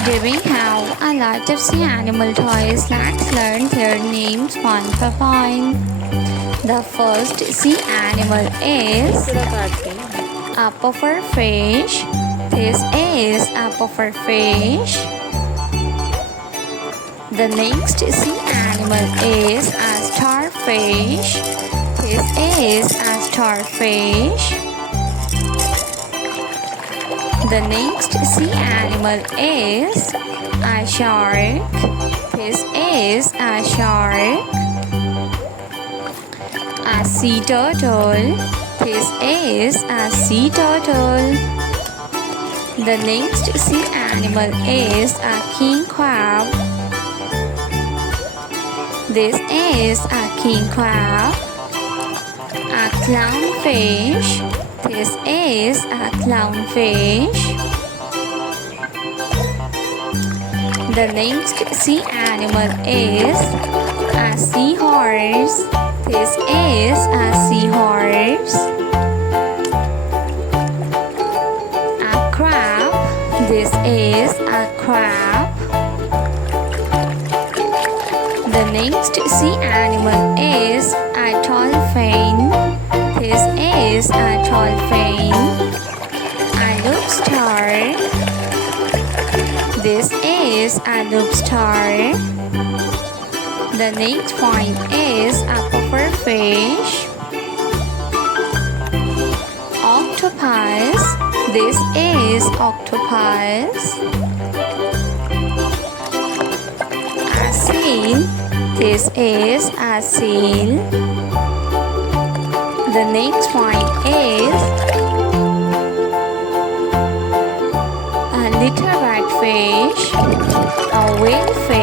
Today we have a lot of sea animal toys. Let's learn their names one by one. The first sea animal is a puffer fish. This is a puffer fish. The next sea animal is a starfish. This is a starfish. The next sea animal is a shark. This is a shark. A sea turtle. This is a sea turtle. The next sea animal is a king crab. This is a king crab. A clownfish. This is a clownfish. The next sea animal is a seahorse. This is a seahorse. A crab. This is a crab. The next sea animal is a dolphin. This is a dolphin. A lobster. This is a lobster. The next one is a puffer fish. Octopus. This is octopus. A seal. This is a seal. The next one is a little red fish, a whale fish.